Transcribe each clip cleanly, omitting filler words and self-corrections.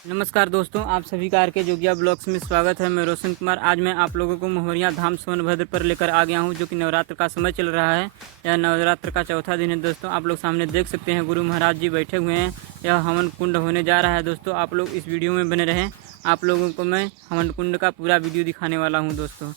नमस्कार दोस्तों, आप सभी का आर के जोगिया ब्लॉग्स में स्वागत है। मैं रोशन कुमार। आज मैं आप लोगों को महुरिया धाम सोनभद्र पर लेकर आ गया हूं, जो कि नवरात्र का समय चल रहा है। यह नवरात्र का चौथा दिन है दोस्तों। आप लोग सामने देख सकते हैं गुरु महाराज जी बैठे हुए हैं। यह हवन कुंड होने जा रहा है दोस्तों। आप लोग इस वीडियो में बने रहें। आप लोगों को मैं हवन कुंड का पूरा वीडियो दिखाने वाला हूँ दोस्तों,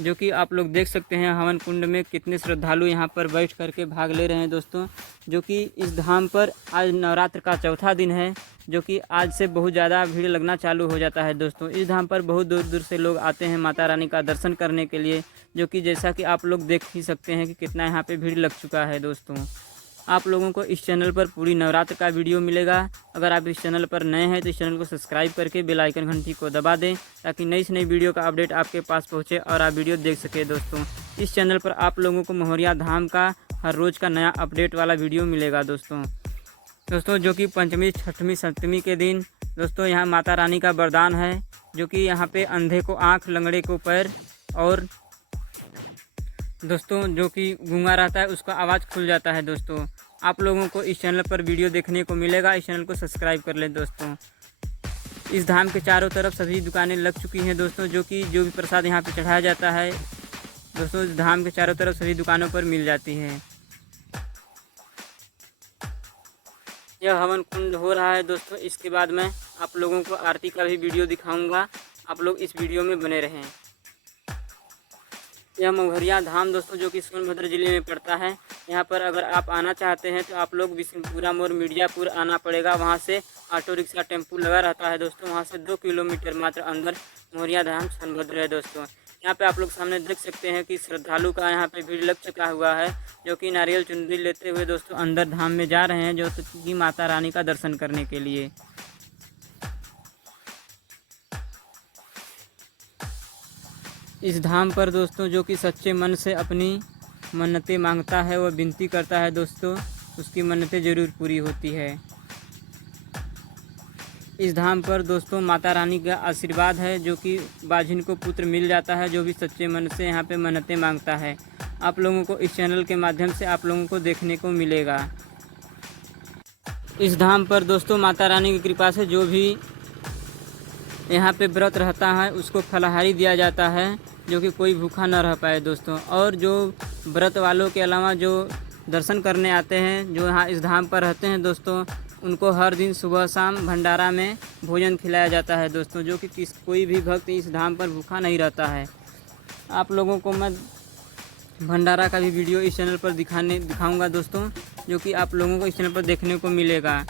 जो कि आप लोग देख सकते हैं हवन कुंड में कितने श्रद्धालु यहाँ पर बैठ करके भाग ले रहे हैं दोस्तों। जो कि इस धाम पर आज नवरात्र का चौथा दिन है, जो कि आज से बहुत ज़्यादा भीड़ लगना चालू हो जाता है दोस्तों। इस धाम पर बहुत दूर दूर से लोग आते हैं माता रानी का दर्शन करने के लिए, जो कि जैसा कि आप लोग देख ही सकते हैं कि कितना यहाँ पे भीड़ लग चुका है दोस्तों। आप लोगों को इस चैनल पर पूरी नवरात्र का वीडियो मिलेगा। अगर आप इस चैनल पर नए हैं तो इस चैनल को सब्सक्राइब करके बेल आइकन घंटी को दबा दें, ताकि नई से नई वीडियो का अपडेट आपके पास पहुंचे और आप वीडियो देख सके दोस्तों। इस चैनल पर आप लोगों को महुरिया धाम का हर रोज़ का नया अपडेट वाला वीडियो मिलेगा दोस्तों। जो कि पंचमी, छठवीं, सप्तमी के दिन दोस्तों यहाँ माता रानी का वरदान है, जो कि यहाँ पे अंधे को आँख, लंगड़े को पैर और दोस्तों जो कि गूंगा रहता है उसका आवाज़ खुल जाता है दोस्तों। आप लोगों को इस चैनल पर वीडियो देखने को मिलेगा। इस चैनल को सब्सक्राइब कर लें दोस्तों। इस धाम के चारों तरफ सभी दुकानें लग चुकी हैं दोस्तों, जो भी प्रसाद यहाँ पे चढ़ाया जाता है दोस्तों, इस धाम के चारों तरफ सभी दुकानों पर मिल जाती है। यह हवन कुंड हो रहा है दोस्तों। इसके बाद मैं आप लोगों को आरती का भी वीडियो दिखाऊंगा। आप लोग इस वीडियो में बने रहें। यह महुरिया धाम दोस्तों, जो कि सोनभद्र जिले में पड़ता है। यहाँ पर अगर आप आना चाहते हैं तो आप लोग बिशनपुरा मोड़ मिर्जापुर आना पड़ेगा। वहाँ से ऑटो रिक्शा, टेम्पू लगा रहता है दोस्तों। वहाँ से 2 किलोमीटर मात्र अंदर महुरिया धाम सोनभद्र है दोस्तों। यहाँ पे आप लोग सामने देख सकते हैं कि श्रद्धालु का यहाँ पे भीड़ लग चुका हुआ है, जो कि नारियल चुनरी लेते हुए दोस्तों अंदर धाम में जा रहे हैं, जो कि माता रानी का दर्शन करने के लिए। इस धाम पर दोस्तों जो कि सच्चे मन से अपनी मन्नतें मांगता है, वह विनती करता है दोस्तों, उसकी मन्नतें ज़रूर पूरी होती है। इस धाम पर दोस्तों माता रानी का आशीर्वाद है, जो कि बाझिन को पुत्र मिल जाता है, जो भी सच्चे मन से यहाँ पे मन्नतें मांगता है। आप लोगों को इस चैनल के माध्यम से आप लोगों को देखने को मिलेगा। इस धाम पर दोस्तों माता रानी की कृपा से जो भी यहाँ पे व्रत रहता है उसको फलाहारी दिया जाता है, जो कि कोई भूखा न रह पाए दोस्तों। और जो व्रत वालों के अलावा जो दर्शन करने आते हैं, जो यहाँ इस धाम पर रहते हैं दोस्तों, उनको हर दिन सुबह शाम भंडारा में भोजन खिलाया जाता है दोस्तों, जो कि कोई भी भक्त इस धाम पर भूखा नहीं रहता है। आप लोगों को मैं भंडारा का भी वीडियो इस चैनल पर दिखाऊंगा दोस्तों, जो कि आप लोगों को इस चैनल पर देखने को मिलेगा।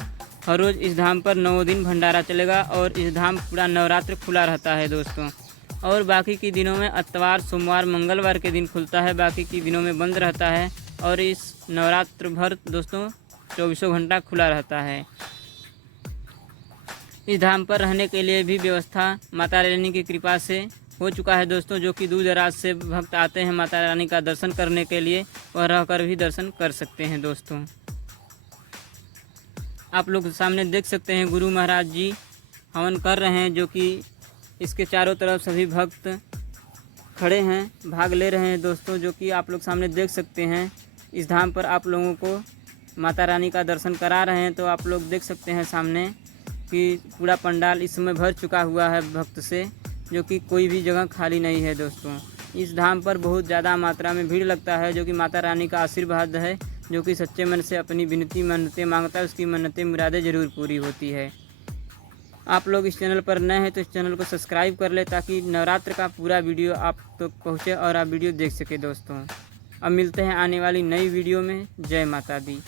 हर रोज़ इस धाम पर 9 दिन भंडारा चलेगा और इस धाम पूरा नवरात्र खुला रहता है दोस्तों। और बाकी के दिनों में इतवार, सोमवार, मंगलवार के दिन खुलता है, बाकी के दिनों में बंद रहता है। और इस नवरात्र भर दोस्तों 24 घंटा खुला रहता है। इस धाम पर रहने के लिए भी व्यवस्था माता रानी की कृपा से हो चुका है दोस्तों, जो कि दूर दराज से भक्त आते हैं माता रानी का दर्शन करने के लिए, वह रहकर भी दर्शन कर सकते हैं दोस्तों। आप लोग सामने देख सकते हैं गुरु महाराज जी हवन कर रहे हैं, जो कि इसके चारों तरफ सभी भक्त खड़े हैं, भाग ले रहे हैं दोस्तों, जो कि आप लोग सामने देख सकते हैं। इस धाम पर आप लोगों को माता रानी का दर्शन करा रहे हैं, तो आप लोग देख सकते हैं सामने कि पूरा पंडाल इस समय भर चुका हुआ है भक्त से, जो कि कोई भी जगह खाली नहीं है दोस्तों। इस धाम पर बहुत ज़्यादा मात्रा में भीड़ लगता है, जो कि माता रानी का आशीर्वाद है, जो कि सच्चे मन से अपनी विनती मन्नतें मांगता है, उसकी मन्नतें मुरादें ज़रूर पूरी होती है। आप लोग इस चैनल पर नए हैं तो इस चैनल को सब्सक्राइब कर ले, ताकि नवरात्र का पूरा वीडियो आप तक पहुँचे और आप वीडियो देख सके दोस्तों। अब मिलते हैं आने वाली नई वीडियो में। जय माता दी।